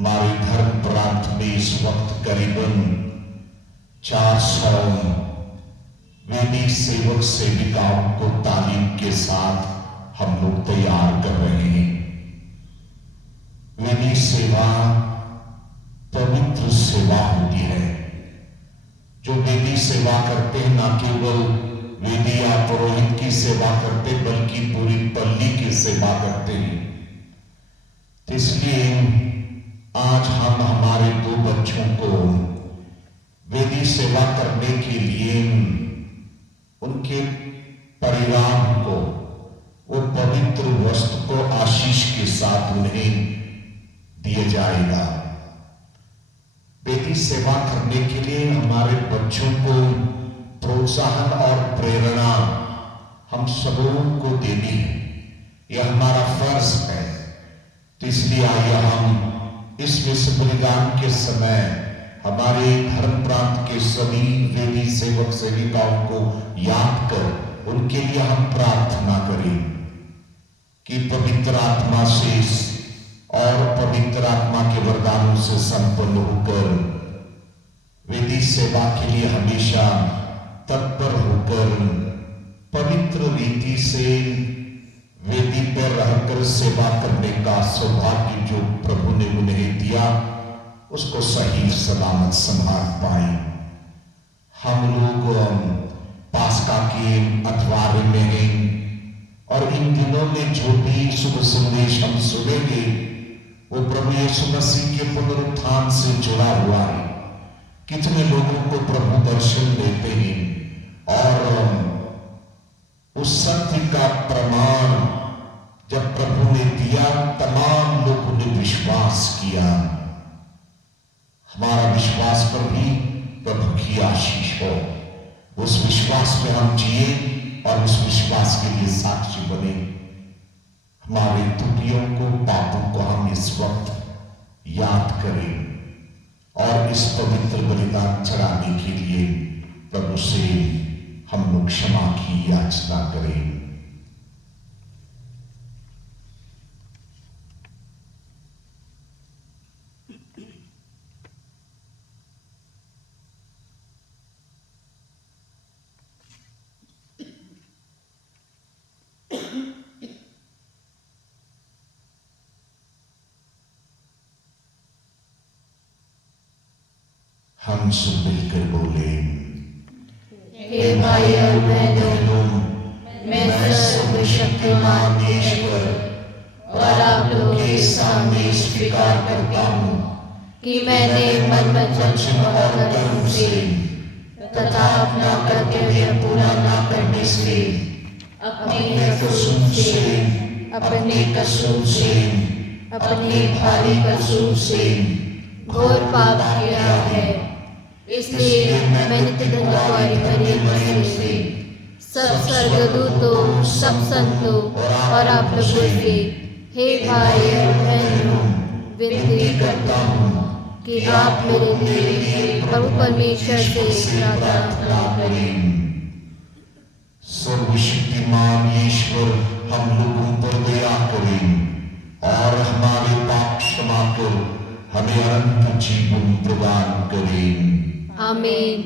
हमारे धर्म प्रांत में इस वक्त करीबन 400 वेदी सेवक सेविकाओं को तालीम के साथ हम लोग तैयार कर रहे हैं। वेदी सेवा पवित्र सेवा होती है। जो वेदी सेवा करते हैं ना केवल वेदी या पुरोहित की सेवा करते बल्कि पूरी पल्ली की सेवा करते हैं। तो इसलिए आज हम हमारे 2 बच्चों को वेदी सेवा करने के लिए उनके परिवार को वो पवित्र वस्त्र को आशीष के साथ उन्हें दिया जाएगा। वेदी सेवा करने के लिए हमारे बच्चों को प्रोत्साहन और प्रेरणा हम सबों को देनी है। यह हमारा फर्ज है। तो इसलिए आइए हम इस विश्व बलिदान के समय हमारे धर्म प्रांत के सभी वेदी सेवक सेविकाओं को याद कर उनके लिए हम प्रार्थना करें कि पवित्र आत्मा से और पवित्र आत्मा के वरदानों से संपन्न होकर वेदी सेवा के लिए हमेशा तत्पर होकर पवित्र रीति से वेदी पर रहकर सेवा करने का सौभाग्य जो प्रभु ने उन्हें दिया उसको सही सलामत संभाल पाए। हम लोग पास्का के अठवारे में हैं और इन दिनों में जो भी शुभ संदेश हम सुनेंगे वो प्रभु यीशु मसीह के पुनरुत्थान से जुड़ा हुआ है। कितने लोगों को प्रभु दर्शन देते हैं और उस सत्य का प्रमाण जब प्रभु ने दिया तमाम लोगों ने विश्वास किया। हमारा विश्वास पर भी प्रभु की आशीष हो। उस विश्वास में हम जिए और उस विश्वास के लिए साक्षी बने। हमारे त्रुटियों को पापों को हम इस वक्त याद करें और इस पवित्र बलिदान चढ़ाने के लिए प्रभु से हम लोग क्षमा की याचना करें। हम सब मिलकर बोले, हे भाई और बहनों, मैं सर्वशक्तिमान ईश्वर और आप लोगों के सामने स्वीकार करता हूँ कि मैंने मन वचन और कर्म से तथा अपना कर्तव्य पूरा न करने से, अपने कसूर से, अपने भारी कसूर से घोर पाप किया है। इसलिए मैंने तिदंडकारी मरियम से सब स्वर्गदूतों, सब संतों और आप लोगों से, हे भाई और बहनों, विनती करता हूँ कि आप मेरे लिए प्रभु परमेश्वर से प्रार्थना करें। सर्वशक्तिमान ईश्वर हम लोगों पर दया करें और हमारे पाप क्षमा कर हमें अनंत जीवन प्रदान करें। आमीन।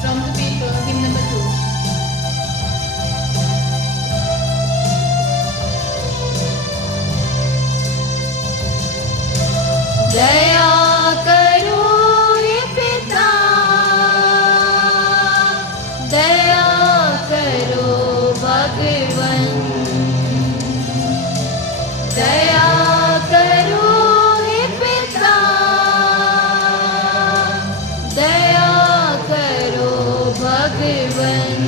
From the paper, hymn number 2. दया करो हे पिता, दया करो भगवन, दया करो हे पिता, दया करो भगवन।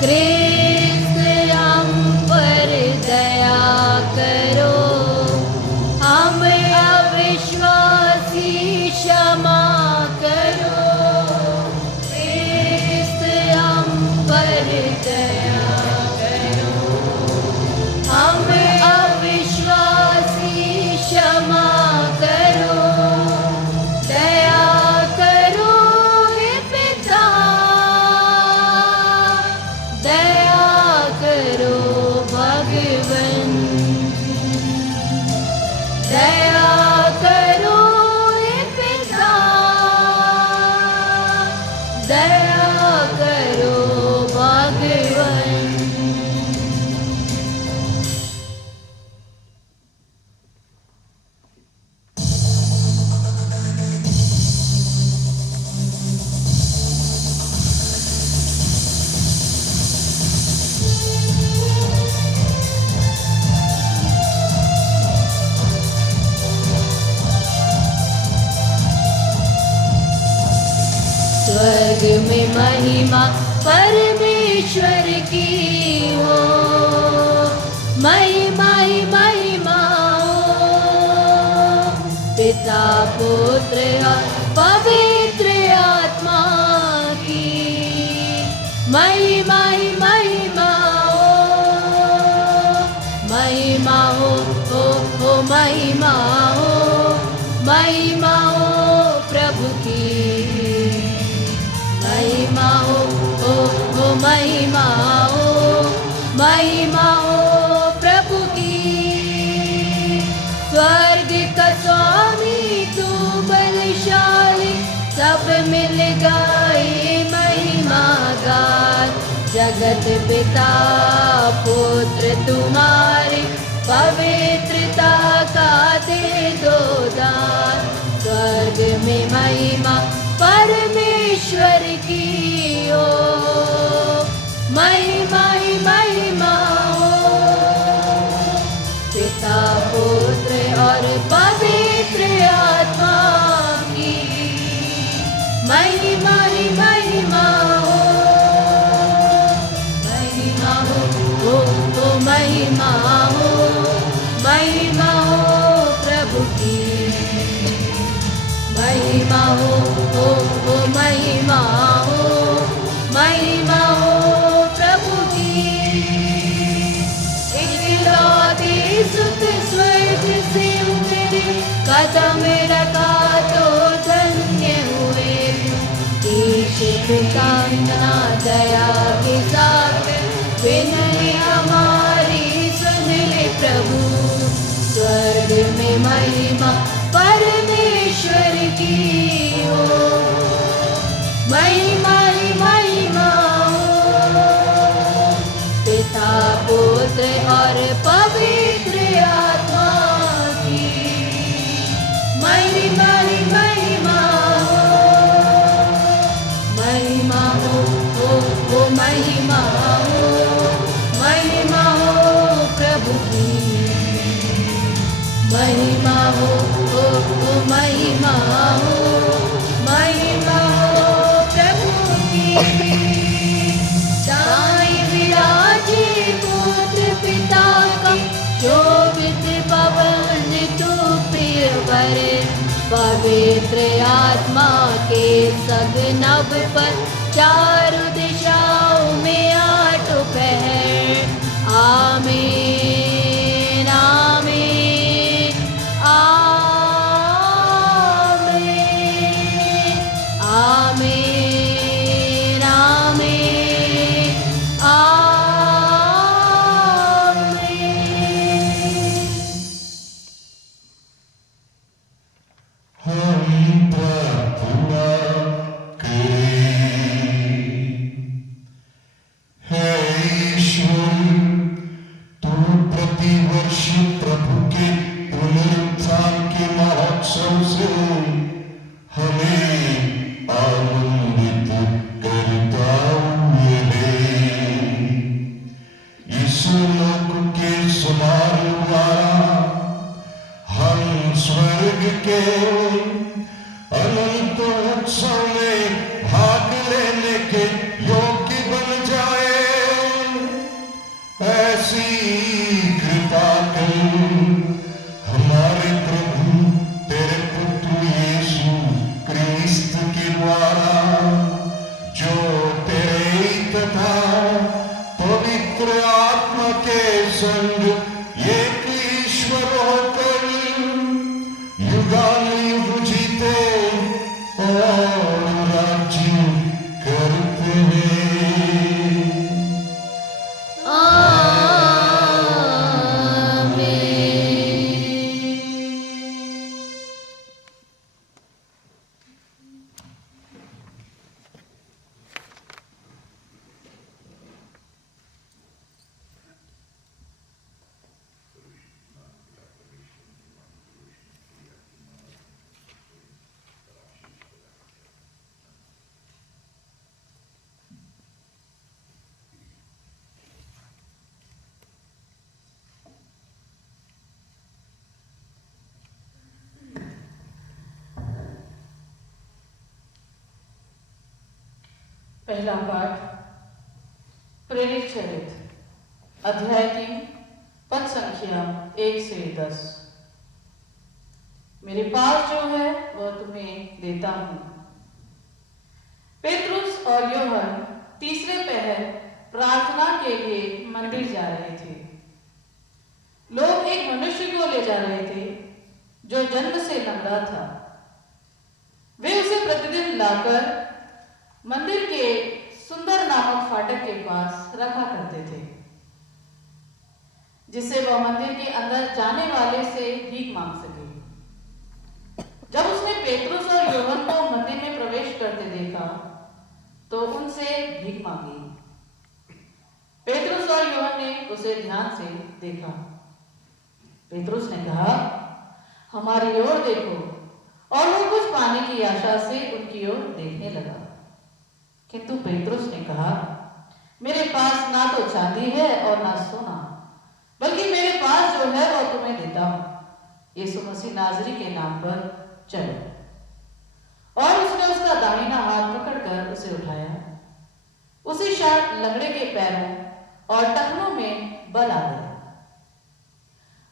क्रिस्त हम पर दया करो, हम अविश्वासी क्षमा करो। क्रिस्त हम पर दया करो, हम अविश्वासी क्षमा करो। दया करो हे पिता, दया करो भगवन। स्वर्ग में महिमा परमेश्वर की हो, महिमा ही महिमा हो। पिता पुत्र और पवित्र आत्मा की महिमा ही महिमा हो। महिमा हो महिमा हो, महिमा हो प्रभु की। महिमा हो महिमा हो, महिमा हो प्रभु की। स्वर्ग का स्वामी तू बलशाली, सब मिल गाए महिमा गान। जगत पिता पुत्र तुम्हारे पवित्रता का दे दो दान। स्वर्ग में महिमा परमेश्वर की हो, महिमा ही महिमा हो। पिता पुत्र और पवित्र आत्मा की महिमा ही महिमा हो। महिमा हो महिमा हो, महिमा हो प्रभु की। महिमा हो महिमा हो, महिमा हो प्रभु की। इकलौते सुत स्वर्ग से उतरे, कदम रखा तो धन्य हुए। ईश पिता दया के साथ विनय हमारी सुन ले प्रभु। स्वर्ग में महिमा परमेश्वर की हो, महिमा ही महिमा हो। पिता पुत्र और पवित्र आत्मा की महिमा ही महिमा हो। महिमा हो महिमा हो, महिमा हो प्रभु की। महिमा हो महिमा हो, महिमा हो प्रभु की। साईं विराजे पुत्र पिता का, शोभित पवन तू प्रिय वर। पवित्र आत्मा के सग नभ पर, चारु दिशाओं में आठों पहर। आमीन आमीन आमीन आमीन आमीन आमीन। हम प्रार्थना करें। हे ईश्वर, तू प्रतिवर्ष प्रभु के पुनरुत्थान के महोत्सव से हमें आनंदित करता हुए इस लोक के समारोह द्वारा हम स्वर्ग के अनंत उत्सव में भाग लेने के योग्य बन जाए, ऐसी कृपा कर। हमारे प्रभु तेरे पुत्र यीशु क्रिस्त के द्वारा, जो तेरे तथा पवित्र आत्मा के संग एक ईश्वर होकर युगानुयुग जीते और राज्य करते हैं। आमीन। पहला पाठ प्रेरित चरित अध्याय 3 पद संख्या 1 से 10। मेरे पास जो है वह तुम्हें देता हूं। पेतरुस और यूहन्ना तीसरे पहर प्रार्थना के लिए मंदिर जा रहे थे। लोग एक मनुष्य को ले जा रहे थे जो जन्म से लंगड़ा था। वे उसे प्रतिदिन लाकर मंदिर के सुंदर नामक फाटक के पास रखा करते थे, जिससे वह मंदिर के अंदर जाने वाले से भीख मांग सके। जब उसने पेतरुस और यूहन्ना को मंदिर में प्रवेश करते देखा तो उनसे भीख मांगी। पेतरुस और यूहन्ना ने उसे ध्यान से देखा। पेतरुस ने कहा, हमारी ओर देखो, और वो कुछ पाने की आशा से उनकी ओर देखने लगा। किंतु पेतरुस ने कहा, मेरे पास ना तो चांदी है और ना सोना, बल्कि मेरे पास जो है वह तुम्हें देता हूं। यीशु मसीह नाजरी के नाम पर चलो। और उसने उसका दाहिना हाथ पकड़कर उसे उठाया। उसी क्षण लंगड़े के पैरों और टखनों में बल आ गया।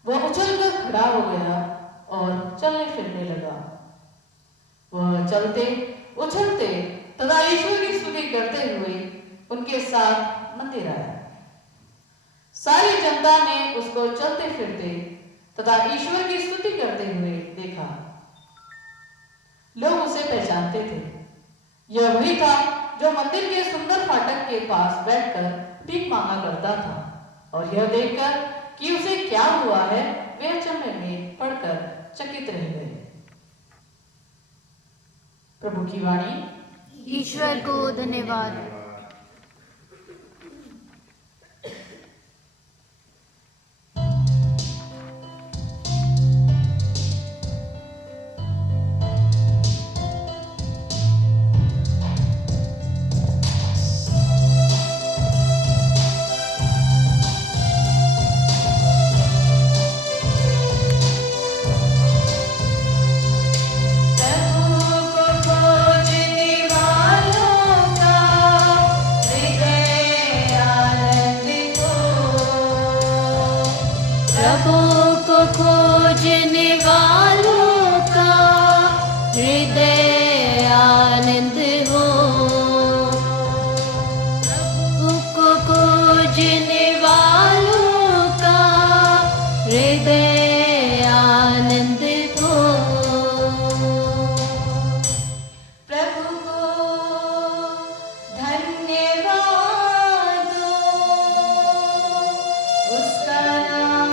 वह उछलकर खड़ा हो गया और चलने फिरने लगा। वह चलते उछलते तथा ईश्वर की स्तुति करते हुए उनके साथ मंदिर आया। सारी जनता ने उसको चलते फिरते तथा ईश्वर की स्तुति करते हुए देखा। लोग उसे पहचानते थे। यह वही था जो मंदिर के सुंदर फाटक के पास बैठकर भीख मांगा करता था। और यह देखकर कि उसे क्या हुआ है, वे अचंभे में पड़कर चकित रह गए। प्रभु की वाणी। ईश्वर को धन्यवाद। खोजने वालों का हृदय आनंद हो। प्रभु को खोजने वालों का हृदय आनंद हो। प्रभु को धन्यवाद दो, उसका नाम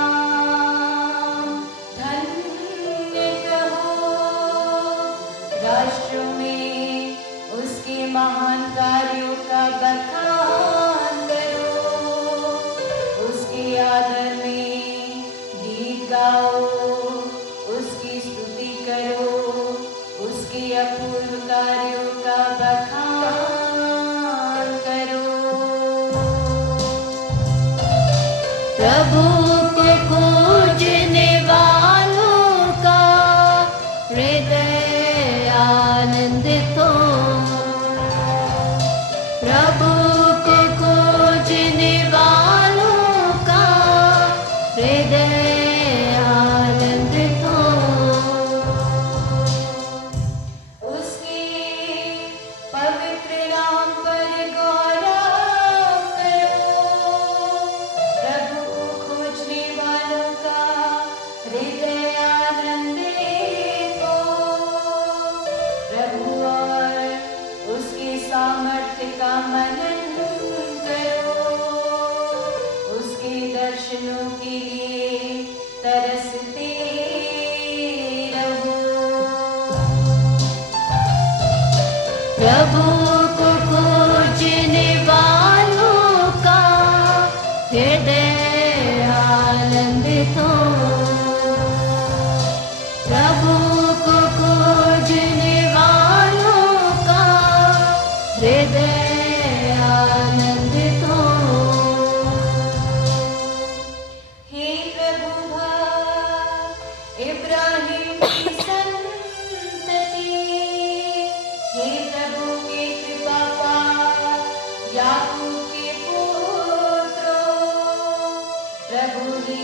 प्रभु ही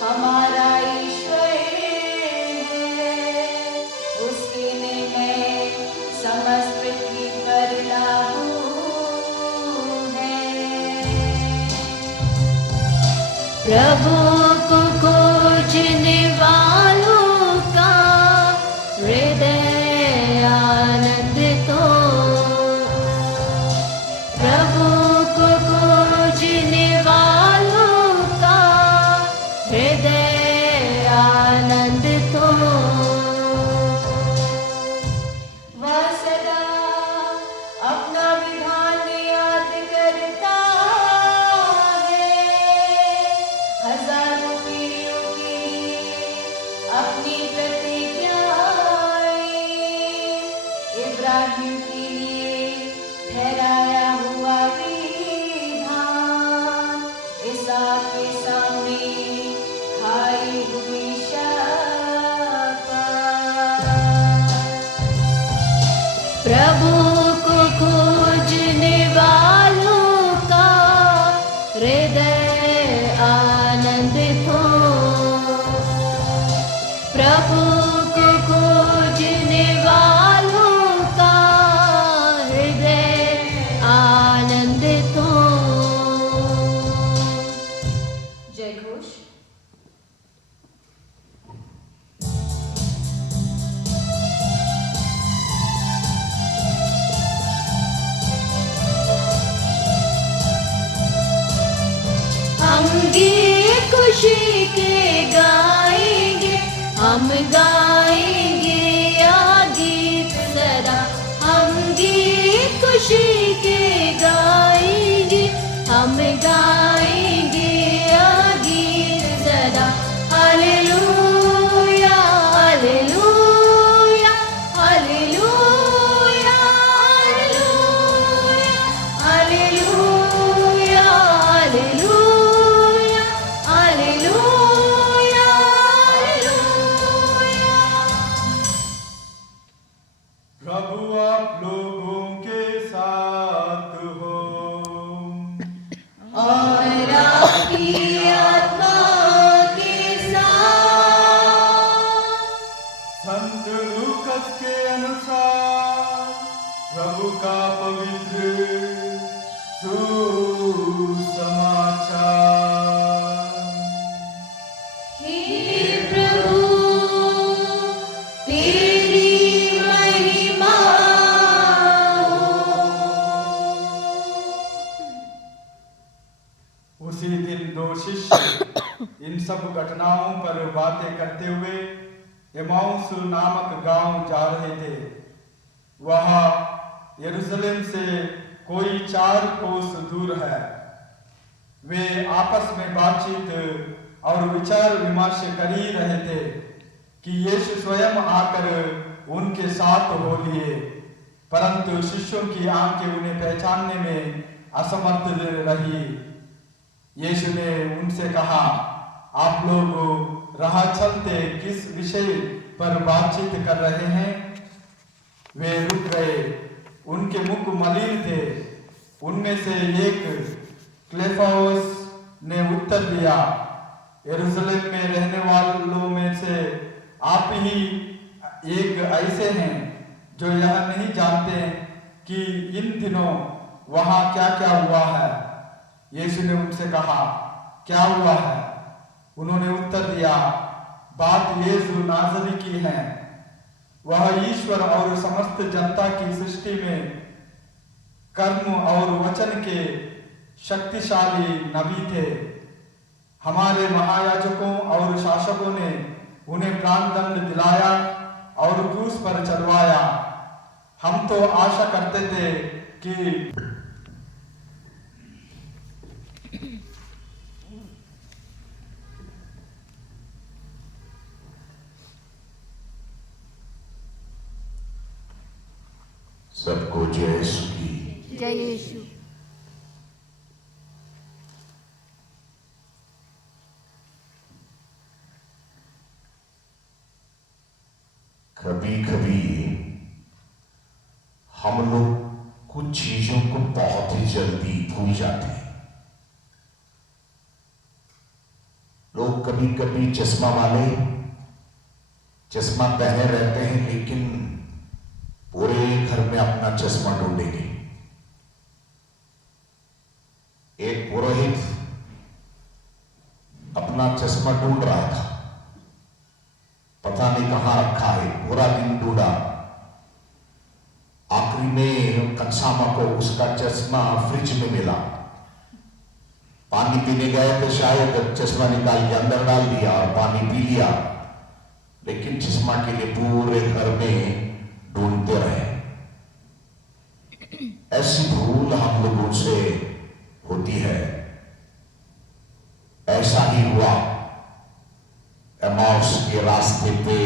हमारा ईश्वर है, उसके निर्णय समस्त पृथ्वी पर लागू है। प्रभु को खोजने वालों का हृदय आनंदित हो। प्रभु को खोजने वालों का हृदय आनंदित हो। वह सदा अपना विधान याद करता है, हजारों पीढ़ियों के लिए अपनी प्रतिज्ञाएं इब्राहिम के लिए ठहराया हुआ विधान, इसहाक के सामने खाई हुई शपथ। प्रभु को खोजने वालों का हृदय आनंदित हो। प्रभु को खोजने वालों का हृदय आनंदित हो। जय घोष। हम गीत खुशी के गाएंगे, हम गाएंगे या गीत सदा। हम गीत खुशी के गाएंगे, हम गाएंगे या गीत सदा। Hallelujah hallelujah hallelujah hallelujah hallelujah hallelujah hallelujah hallelujah. प्रभु आप लोगों के साथ हो और आपकी आत्मा के साथ। संत लूकस के अनुसार प्रभु का पवित्र सुसमाचार। हे प्रभु तेरी महिमा उसी दिन दो शिष्य इन सब घटनाओं पर बातें करते हुए एमाउस नामक गांव जा रहे थे। वह यरूशलेम से कोई 4 कोस दूर है। वे आपस में बातचीत और विचार विमर्श कर ही रहे थे कि यीशु स्वयं आकर उनके साथ हो लिए, परंतु शिष्यों की आंखें उन्हें पहचानने में असमर्थ रही। यीशु ने उनसे कहा, आप लोग राह चलते किस विषय पर बातचीत कर रहे हैं? वे रुक गए, उनके मुख मलिन थे। उनमें से एक क्लेफाउस ने उत्तर दिया, यरूशलेम में रहने वालों में से आप ही एक ऐसे हैं जो यह नहीं जानते कि इन दिनों वहां क्या क्या हुआ है। यीशु ने उनसे कहा, क्या हुआ है? उन्होंने उत्तर दिया, बात यीशु नासरी की है। वह ईश्वर और समस्त जनता की सृष्टि में कर्म और वचन के शक्तिशाली नबी थे। हमारे महायाजकों और शासकों ने उन्हें प्राणदंड दिलाया और क्रूस पर चढ़वाया। हम तो आशा करते थे कि सबको जय यीशु की। जय यीशु। कभी कभी हम लोग कुछ चीजों को बहुत ही जल्दी भूल जाते हैं। कभी कभी चश्मा वाले चश्मा पहने रहते हैं, लेकिन पूरे घर में अपना चश्मा ढूंढेंगे। एक पुरोहित अपना चश्मा ढूंढ रहा था, पता नहीं कहां रखा है, पूरा दिन ढूंढा। आखिरी में कंसामा को उसका चश्मा फ्रिज में मिला। पानी पीने गए तो शायद चश्मा निकाल के अंदर डाल दिया और पानी पी लिया, लेकिन चश्मा के लिए पूरे घर में ढूंढते रहे। ऐसी भूल हम लोगों से होती है। ऐसा ही हुआ एमाउस के रास्ते पे,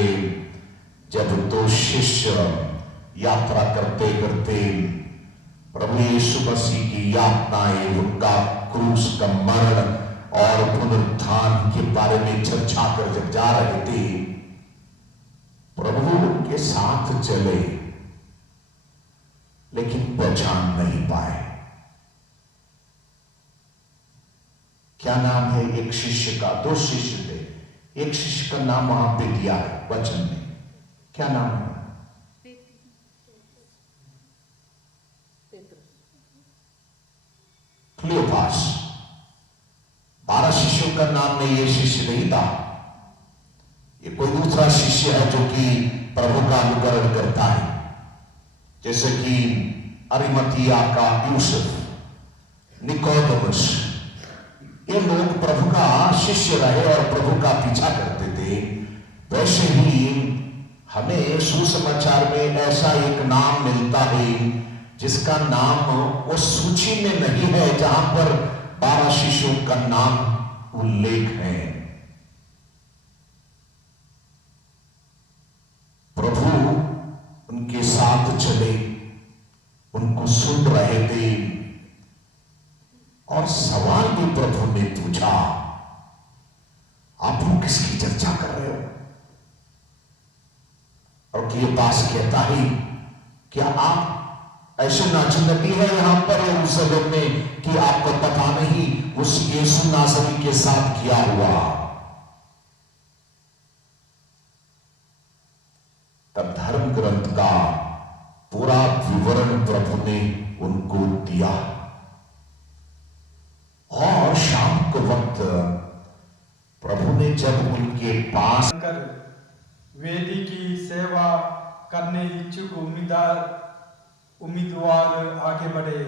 जब दो शिष्य यात्रा करते करते प्रभु यीशु मसीह की यातनाएं, उनका क्रूस का मरण और पुनरुत्थान के बारे में चर्चा कर जब जा रहे थे, प्रभु उनके साथ चले लेकिन पहचान नहीं पाए। क्या नाम है एक शिष्य का? दो शिष्य थे, एक शिष्य का नाम वहां पे दिया है वचन में। क्या नाम है? क्लियोपास। 12 शिष्यों का नाम में यह शिष्य नहीं था। ये कोई दूसरा शिष्य है जो कि प्रभु का अनुकरण करता है, जैसे कि अरिमथिया का यूसुफ, निकोदेमुस। ये लोग प्रभु का शिष्य रहे और प्रभु का पीछा करते थे। वैसे ही हमें सुसमाचार में ऐसा एक नाम मिलता है जिसका नाम उस सूची में नहीं है जहां पर 12 शिष्यों का नाम उल्लेख है। प्रभु उनके साथ चले, उनको सुन रहे थे और सवाल भी प्रभु ने पूछा, आप लोग किसकी चर्चा कर रहे हो? और क्लियोपास कहता है, क्या आप ऐसे नाचनबी है यहां पर यरूशलेम में कि आपको पता नहीं उस यीशु नासरी के साथ क्या हुआ? तब धर्म ग्रंथ का पूरा विवरण प्रभु ने उनको दिया और शाम को वक्त प्रभु ने जब उनके पास कर वेदी की सेवा करने इच्छुक उम्मीदवार आगे बढ़े।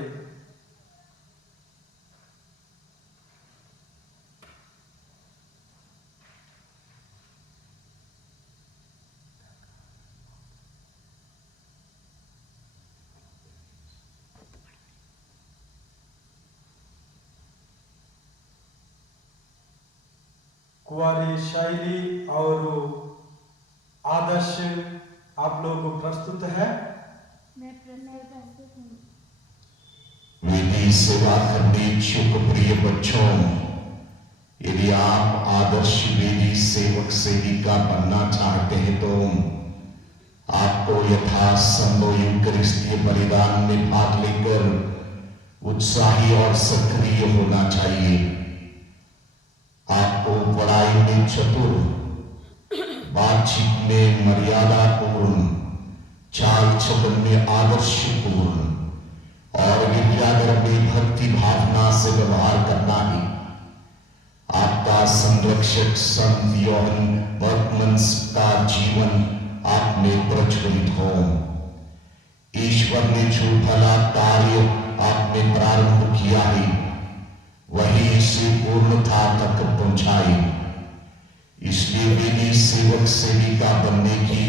कुंवारी शैली और आदर्श आप लोग प्रस्तुत है। मैं प्रस्तुत हूँ। वेदी सेवा करने इच्छुक प्रिय बच्चों, यदि आप आदर्श वेदी सेवक सेविका बनना चाहते हैं तो आपको यथासंभव यूकरिस्तीय बलिदान में भाग लेकर उत्साही और सक्रिय होना चाहिए। आपको पढ़ाई में चतुर, बातचीत में मर्यादापूर्ण, चाल चलन में आदर्शपूर्ण और विद्याधर में भक्ति भावना से व्यवहार करना ही आपका संरक्षक संत योहन बर्कमन्स का जीवन आप में प्रज्वलित हो। ईश्वर ने जो भला कार्य आप में प्रारंभ किया है वही इसे पूर्णता तक पहुंचाए। इसलिए वेदी सेवक सेविका बनने की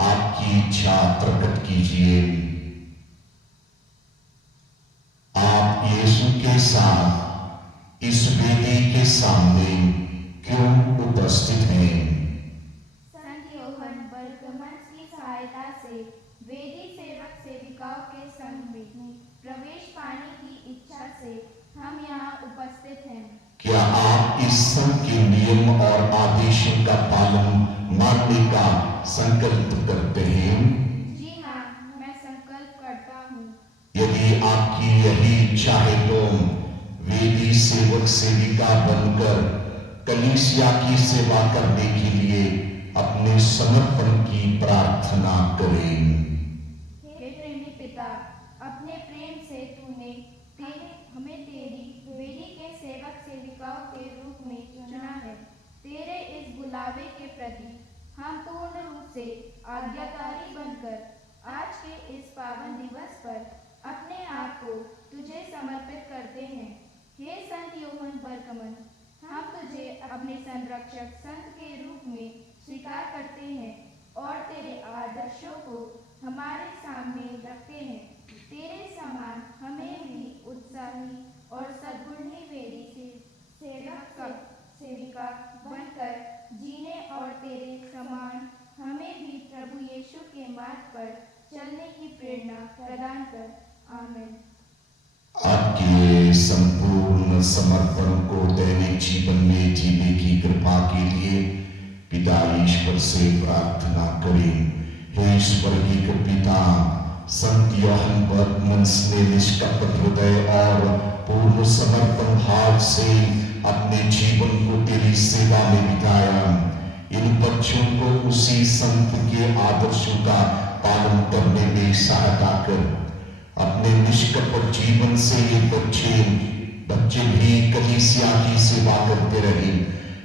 आपकी इच्छा प्रकट कीजिए। आप यीशु के साथ इस वेदी के सामने क्यों उपस्थित हैं? संत योहन बर्कमन्स की सहायता से वेदी सेवक सेविकाओं के संग में प्रवेश पाने की इच्छा से हम यहाँ उपस्थित हैं। क्या आप इस संघ के नियम और आदेशों का पालन मानने का संकल्प करते हैं? जी हाँ, मैं संकल्प करता हूँ। यदि आपकी यही इच्छा है तो वेदी सेवक सेविका बनकर कलीसिया की सेवा करने के लिए अपने समर्पण की प्रार्थना करें। हे प्रेमी पिता, अपने प्रेम से तूने हमें तेरी वेदी के सेवक सेविकाओं के रूप में चुना है। तेरे इस बुलावे के प्रति हम पूर्ण रूप से आज्ञाकारी बनकर आज के इस पावन दिवस पर अपने आप को तुझे समर्पित करते हैं। हे संत योहन बरगमन, हम तुझे अपने संरक्षक संत के रूप में स्वीकार करते हैं और तेरे आदर्शों को हमारे सामने रखते हैं। तेरे समान हमें भी उत्साही और सद्गुणी वेदी से सेवक सेविका बनकर जीने और तेरे समान हमें भी प्रभु यीशु के मार्ग पर चलने की प्रेरणा प्रदान कर। आमीन। आपके संपूर्ण समर्पण को दैनिक जीवन में जीने की कृपा के लिए पिता ईश्वर से प्रार्थना करें। हे स्वर्गीय पिता, संत योहन बर्गमन ने निष्कपट हृदय और पूर्ण समर्पण भाव से अपने जीवन को तेरी सेवा में बिताया। इन बच्चों को उसी संत के आदर्शों का पालन करने में सहायता कर। अपने निष्कपट जीवन से ये बच्चे भी कलीसिया की सेवा करते रहे।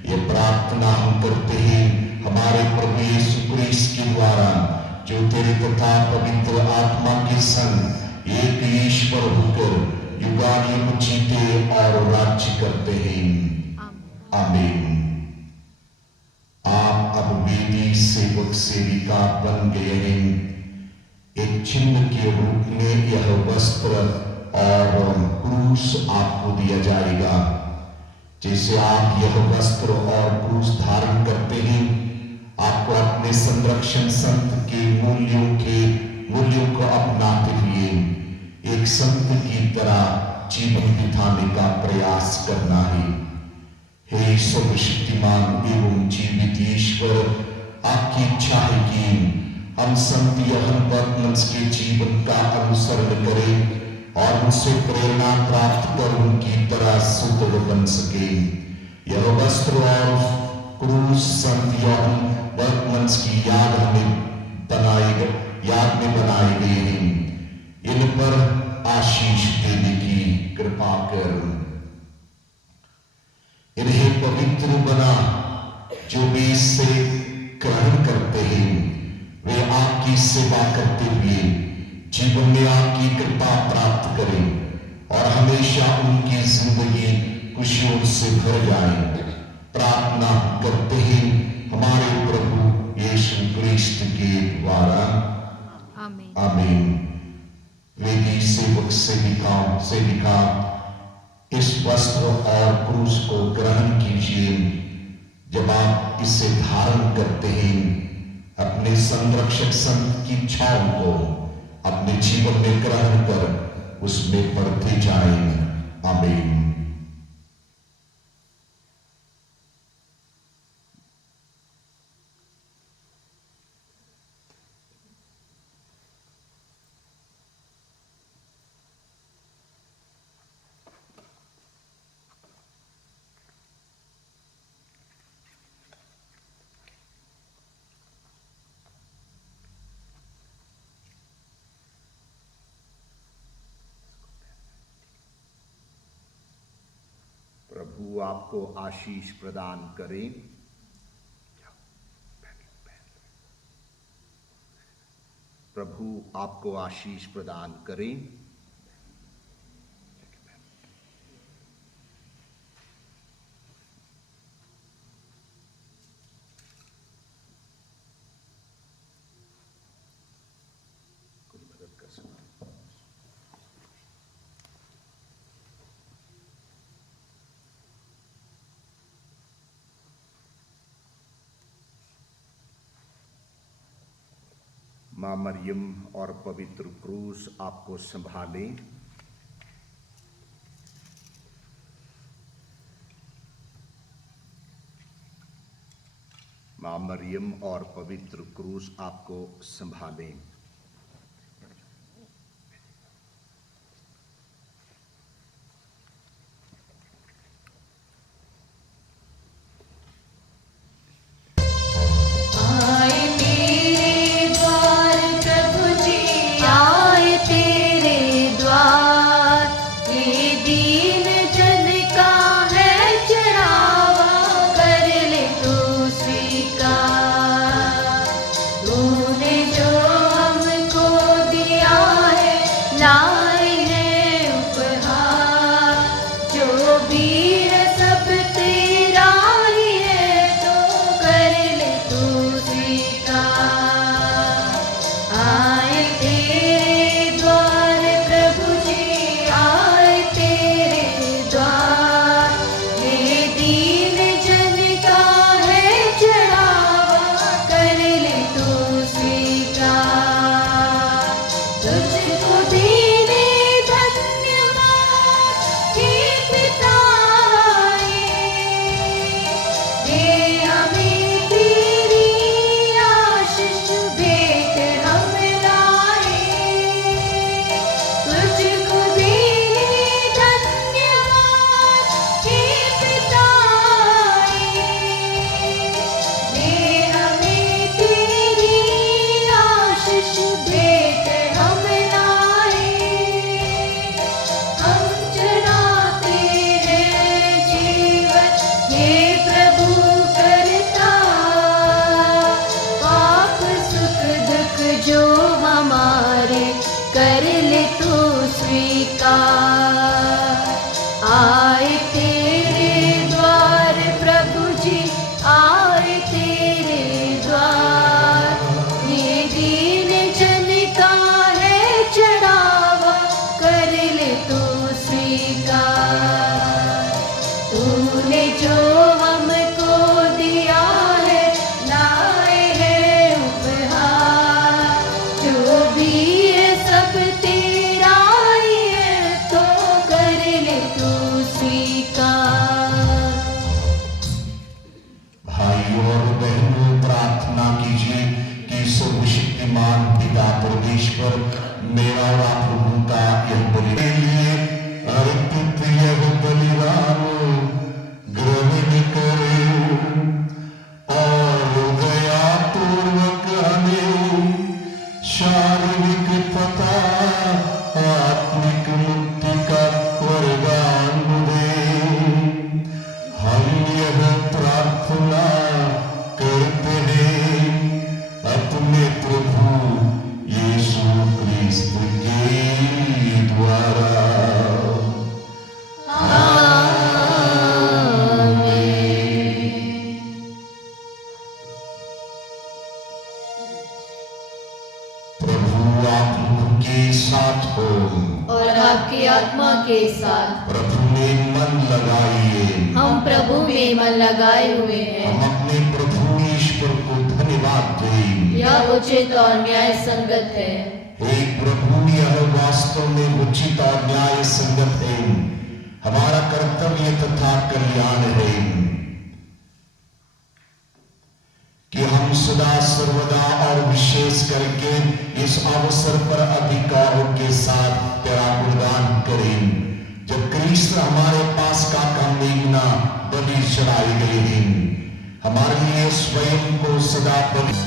ये प्रार्थना हम करते हैं हमारे प्रभु यीशु क्रिस्त के द्वारा, जो तेरे तथा पवित्र आत्मा के संग एक ईश्वर होकर युगानुयुग जीते और राज्य करते हैं। आमीन। आप अब वेदी सेवक सेविका बन गए हैं। एक चिन्ह के रूप में यह वस्त्र और क्रूस आपको दिया जाएगा। जैसे आप यह वस्त्र और क्रूस धारण करते हैं, आपको अपने संरक्षण संत के मूल्यों को अपनाते हुए एक संत की तरह जीवन बिताने का प्रयास करना है। हे सर्वशक्तिमान एवं जीवित ईश्वर, आपकी इच्छा है कि हम संत योहन बर्गमन के जीवन का अनुसरण करें और उनसे प्रेरणा प्राप्त कर उनकी तरह सुदृढ़ बन सके। यह वस्त्र और क्रूस संत योहन बर्गमन की याद में बनाए गए हैं। इन पर आशीष देने की कृपा कर। इन्हें पवित्र बना। जो भी इससे ग्रहण करते हैं वे आपकी सेवा करते हुए जीवन में आपकी कृपा प्राप्त करें और हमेशा उनकी जिंदगी खुशियों से भर जाए। प्रार्थना करते हैं हमारे प्रभु यीशु क्रिस्त के द्वारा। आमीन। आमीन। वेदी सेवक सेविका इस वस्त्र और क्रूस को ग्रहण कीजिए। जब आप इसे धारण करते हैं, अपने संरक्षक संत की इच्छाओं को अपने जीवन में ग्रहण कर उसमें बढ़ते जाएं। आमीन। प्रभु आपको आशीष प्रदान करें। प्रभु आपको आशीष प्रदान करें। कोई मदद कर सकता है? माँ मरियम और पवित्र क्रूस आपको संभालें। माँ मरियम और पवित्र क्रूस आपको संभालें। भी है सब तेरा ही है, तो कर ले तू स्वीकार। आए तेरे द्वार प्रभु जी, आए तेरे द्वार, ये दीन जन का है चढ़ावा, कर ले तू स्वीकार। तुझको देने धन्यवाद हे पिताए, दे हमें तेरी आशीष भेंट हम लाए। तुझको देने धन्यवाद हे पिताए, दे हमें तेरी आशीष भेंट हम लाए। हम चढ़ाते हैं जीवन हे प्रभु करता, पाप सुख दुख जो हमारे कर ले तू स्वीकार। आए तेरे द्वार प्रभु जी, आए तेरे द्वार, ये दीन जन का है चढ़ावा, कर ले तू स्वीकार। तूने जो हमको दिया है, लाए है उपहार, जो भी है सब तेरा ही है, तो कर ले तू स्वीकार। भाइयों और बहनों, प्रार्थना कीजिए कि सर्वशक्तिमान पिता परमेश्वर मेरा और आप लोगों का यह बलि के लिए अर्पित यह बलिदान ग्रहण करे और दया पूर्वक हमें शारीरिक तथा आत्मिक मुक्ति का वरदान दे। हम यह प्रार्थना करते हैं अपने प्रभु यीशु क्रिस्त के द्वारा। प्रभु आप लोगों के साथ हो, और आपकी आत्मा के साथ। प्रभु में मन लगाइए। हम प्रभु में मन लगाए हुए हैं। हम अपने प्रभु ईश्वर को धन्यवाद दें। यह उचित और न्याय संगत है। हे प्रभु, यह वास्तव में उचित और न्याय संगत है, हमारा कर्तव्य तथा कल्याण है कि हम सदा सर्वदा और विशेष करके इस अवसर पर अधिकारों के साथ तेरा गुणगान करें, जब कृष्ण हमारे पास का मेमना बलि चढ़ाई गई है, हमारे लिए स्वयं को सदा बलि।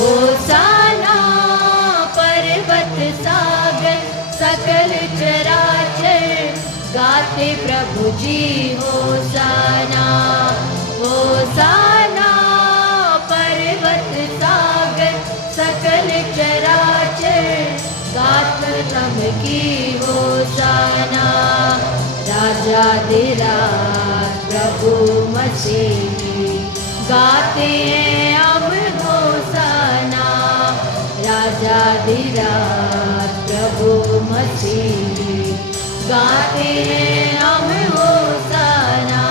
होसाना पर्वत सागर सकल चराचर गाते प्रभु जी होसाना। होसाना पर्वत सागर सकल चराचर गात की होसाना। राजा दिराज प्रभु मसीह गाते हैं अब होसाना। राजा धीराज प्रभु मसीह गाते हैं हम होसाना।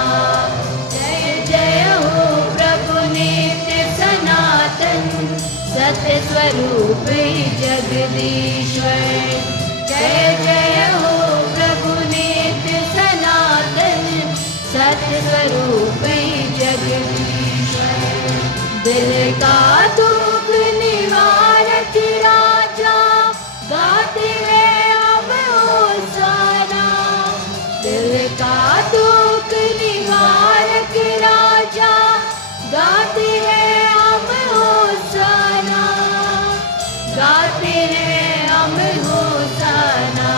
जय जय हो प्रभु नित्य सनातन, सत्य स्वरूप जगदीश्वर। जय जय हो प्रभु नित्य सनातन, सत्य स्वरूप जगदीश्वर। दिल का दुख निवारक राजा गाते हैं हम होसाना। दिल का दुख निवारक राजा गाते हैं हम होसाना। गाते हैं हम होसाना।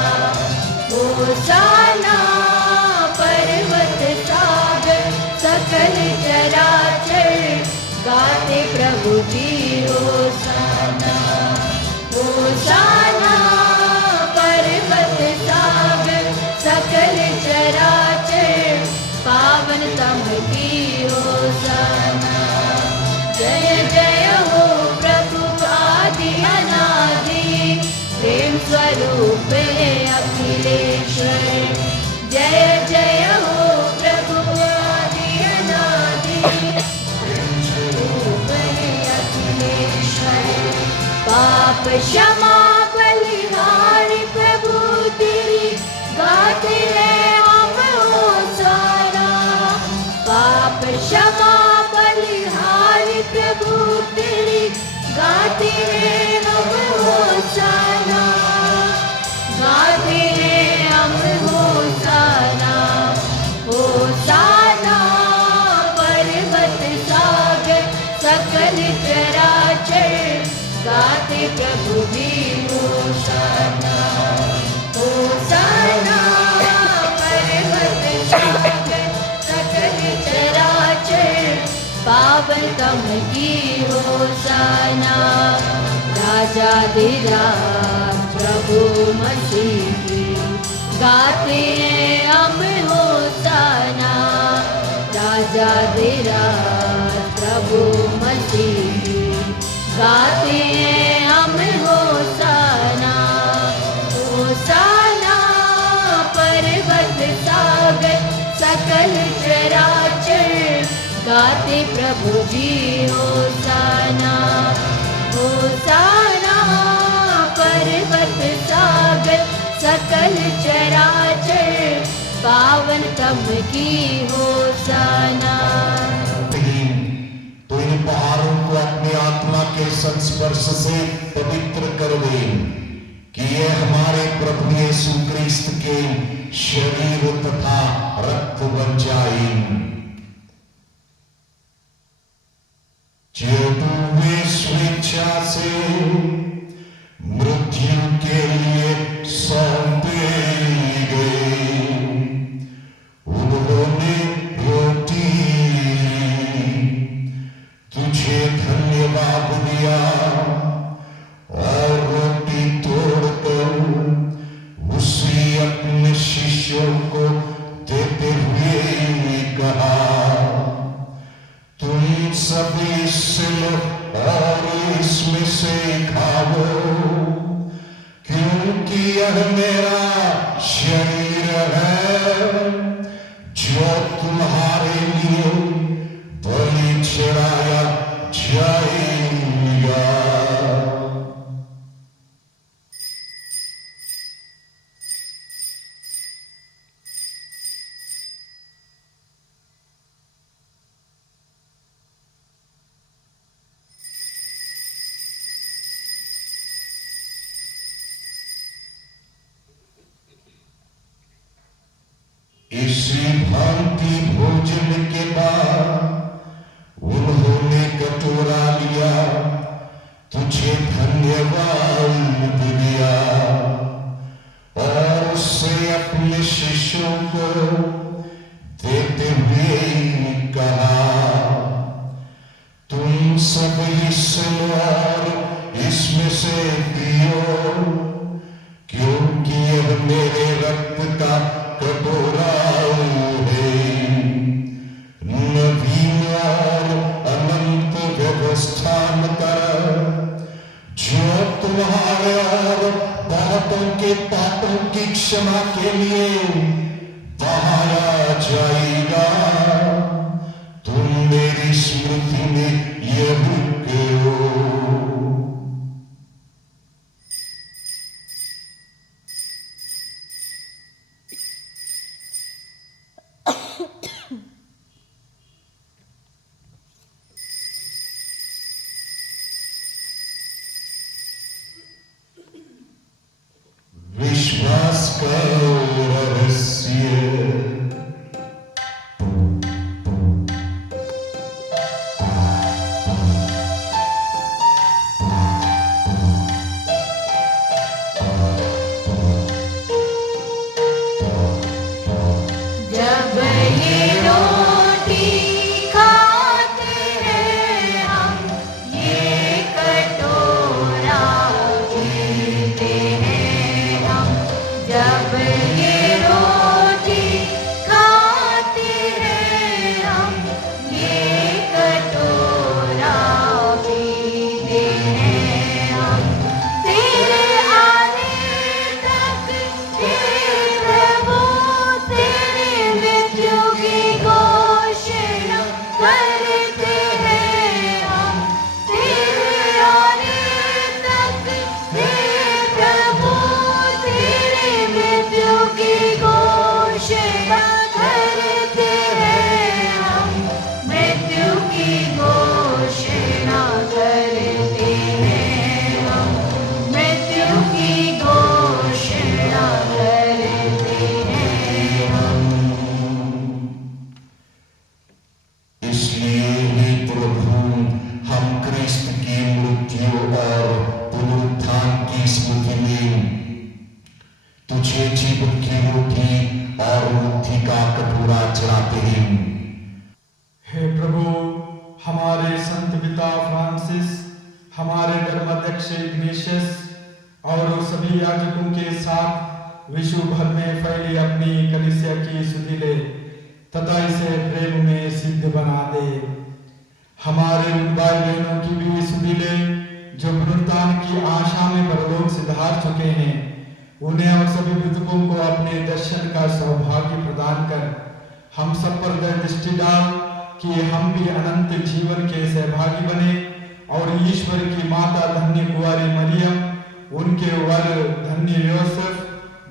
है अखिलेश्वर। जय जय हो प्रभु आदि अनादि, रूप है अखिलेश्वर। पाप क्षमा बलिहारी प्रभु तेरी, गाते हैं हम होसाना। पाप क्षमा बलिहारी प्रभु तेरी, गाते हैं हम होसाना। गाते हैं हम होसाना। होसाना पर्वत सागर सकल चराचर, गाते प्रभु जी होसाना। होसाना पर्वत सागर सकल चराचर, पावन कम की होसाना। राजाधिराज प्रभु मसीह की, गाते हैं हम होसाना। राजाधिराज प्रभु मसीह की, गाते हैं हम होसाना। होसाना पर्वत सागर सकल चराचर, गाते प्रभु जी होसाना। होसाना पर्वत सागर सकल चराचर, पावन तम की होसाना। तो इन पहाड़ों को अपनी आत्मा के संस्पर्श से पवित्र कर दे कि ये हमारे प्रभु यीशु क्रिस्त के शरीर तथा रक्त बन जाए। जो वे स्वेच्छा से मृत्यु के लिए सौंपे गए, उन्होंने रोटी तुझे धन्यवाद दिया और रोटी तोड़कर उसी अपने शिष्यों को देते हुए कहा, तुम सब इससे लो और इसमें से खाओ, क्योंकि यह मेरा शरीर है जो तुम्हारे लिए बलि चढ़ाया जाएगा। इसी भांति भोजन के बाद उन्होंने कटोरा लिया, तुझे धन्यवाद दिया और उससे अपने शिष्यों को देते हुए कहा, तुम सब इससे लो और इसमें से पियो, क्योंकि यह मेरे रक्त का कटोरा है, नवीन और अनंत व्यवस्थान कर, जो तुम्हारे और बहुतों के पापों की क्षमा के लिए बहाया जाएगा। तुम मेरी स्मृति में यह करो। विश्वास करो रहस्य। जब ये रोटी खाते हैं हम, ये कटोरा पीते हैं हम। जब ये रोटी तुझे जीवन की रोटी और मुक्ति का कटोरा चढ़ाते हैं। हे प्रभु, हमारे संत पिता फ्रांसिस, हमारे धर्माध्यक्ष इग्नेशियस और सभी याजकों के साथ विश्व भर में फैली अपनी कलीसिया की सुधि ले तथा इसे प्रेम में सिद्ध बना दे। हमारे उन भाई बहनों की भी सुधि ले जो पुनरुत्थान की आशा में परलोक सिधार चुके हैं, उन्हें और सभी मृतकों को अपने दर्शन का सौभाग्य प्रदान कर हम सब पर दृष्टि डाल कि हम भी अनंत जीवन के सहभागी बने और ईश्वर की माता धन्य कुंवारी मरियम, उनके वर धन्य योसेफ,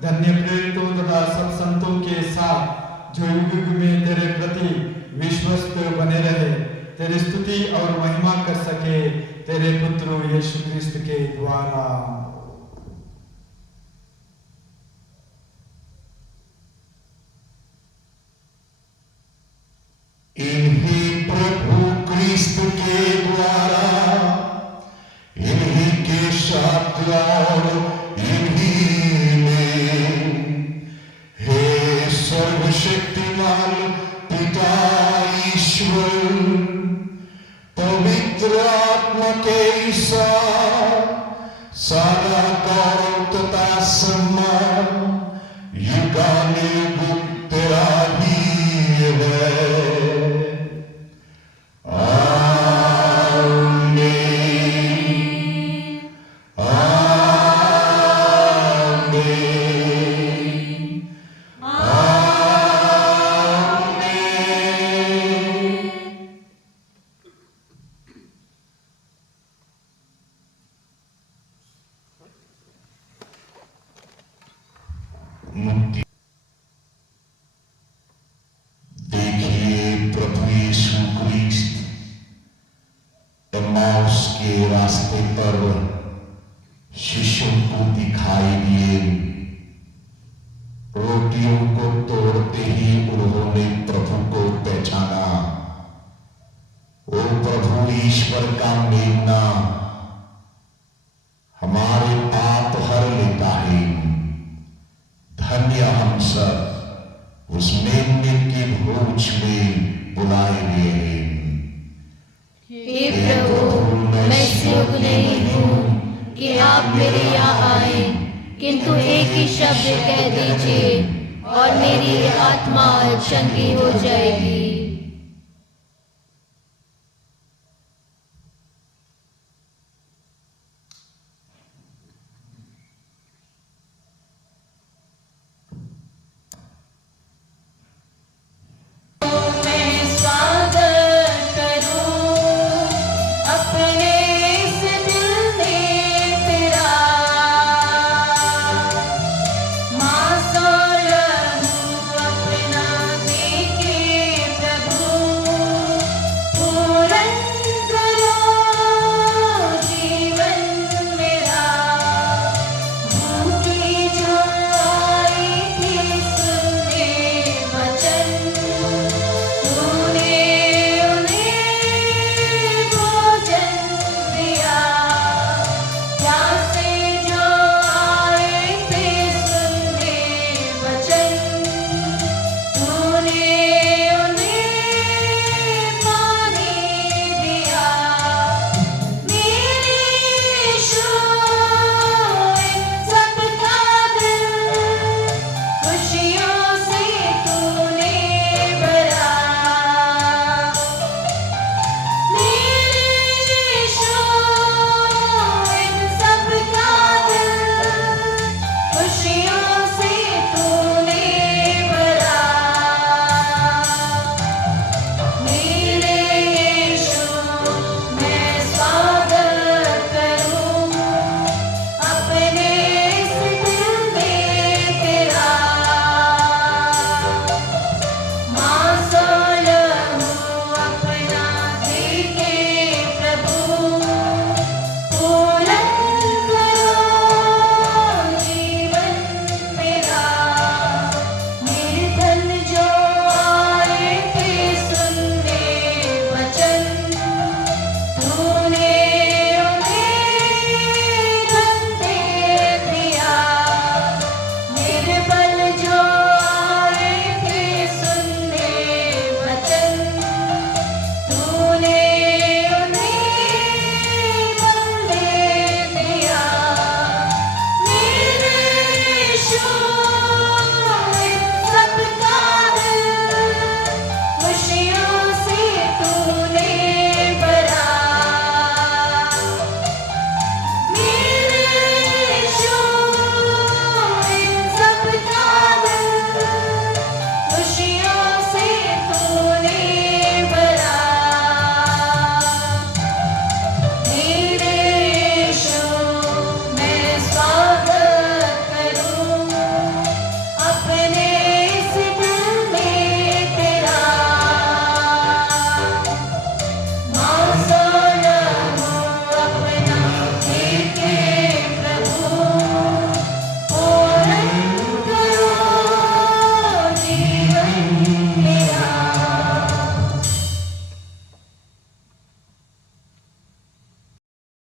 धन्य प्रेरितों तथा सब संतों के साथ जो युग युग में तेरे प्रति विश्वस्त बने रहे, तेरी स्तुति और महिमा कर सके, तेरे पुत्र यीशु क्रिस्त के द्वारा। इन्हीं प्रभु क्रिस्त के द्वारा, इन्हीं के साथ और इन्हीं में, हे सर्वशक्तिमान पिता ईश्वर, पवित्र आत्मा के साथ सारा गौरव तथा सम्मान युगानुयुग तेरा ही है। मुक्ति देखिए, प्रभु यीशु क्रिस्त एम्माउस के रास्ते पर शिष्यों को दिखाई दिए। रोटियों को तोड़ते ही उन्होंने प्रभु को पहचाना। ओ प्रभु ईश्वर का मेमना, हमारे पाप हर लेता है। धन्य हम सब उस मेमने के भोज में बुलाए गए हैं। हे प्रभु, मैं इस योग्य नहीं हूँ कि आप मेरे यहाँ आए, किंतु एक ही शब्द कह दीजिए और मेरी आत्मा चंगी हो जाएगी।